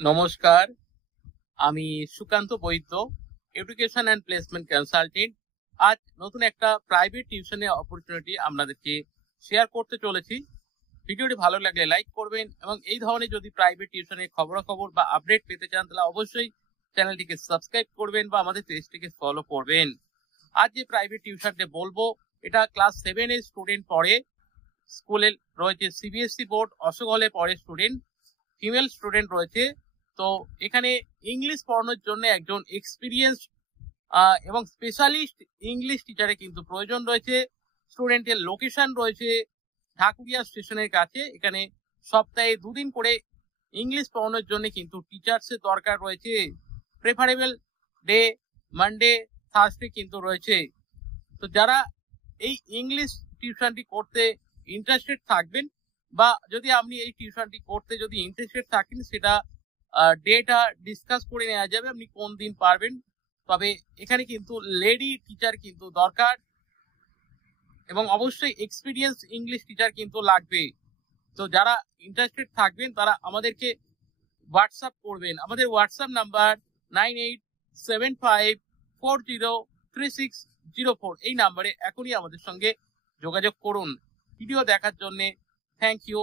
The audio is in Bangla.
নমস্কার, আমি সুকান্ত বৈদ্য, এডুকেশন অ্যান্ড প্লেসমেন্ট কনসালটেন্ট। আজ নতুন একটা প্রাইভেট টিউশনের অপরচুনিটি আপনাদেরকে শেয়ার করতে চলেছি। ভিডিওটি ভালো লাগলে লাইক করবেন এবং এই ধরনের যদি প্রাইভেট টিউশনের খবরাখবর বা আপডেট পেতে চান তাহলে অবশ্যই চ্যানেলটিকে সাবস্ক্রাইব করবেন বা আমাদের পেজটিকে ফলো করবেন। আজ যে প্রাইভেট টিউশনটা বলবো এটা ক্লাস 7 এর স্টুডেন্ট পড়ে, স্কুলে রয়েছে সিবিএসসি বোর্ড, অশোক হলে পড়ে স্টুডেন্ট, ফিমেল স্টুডেন্ট রয়েছে। তো এখানে ইংলিশ পড়ানোর জন্য একজন এক্সপিরিয়েন্স এবং স্পেশালিস্ট ইংলিশ টিচারের কিন্তু প্রয়োজন রয়েছে। স্টুডেন্টের লোকেশন রয়েছে ঢাকুরিয়া স্টেশনের কাছে। এখানে সপ্তাহে 2 দিন করে ইংলিশ পড়ানোর জন্য কিন্তু টিচার্সের দরকার রয়েছে। প্রেফারেবল ডে মানডে, থার্সডে কিন্তু রয়েছে। তো যারা এই ইংলিশ টিউশনটি করতে ইন্টারেস্টেড থাকবেন বা যদি আপনি এই টিউশনটি করতে যদি ইন্টারেস্টেড থাকেন সেটা ডেটা ডিসকাস করে নেওয়া যাবে আপনি কোন দিন পারবেন। তবে এখানে কিন্তু লেডি টিচার কিন্তু দরকার এবং অবশ্যই এক্সপিরিয়েন্স ইংলিশ টিচার কিন্তু লাগবে। তো যারা ইন্টারেস্টেড থাকবেন তারা আমাদেরকে হোয়াটসঅ্যাপ করবেন। আমাদের হোয়াটসঅ্যাপ নাম্বার 9875403604। এই নাম্বারে এখনই আমাদের সঙ্গে যোগাযোগ করুন। ভিডিও দেখার জন্য থ্যাংক ইউ।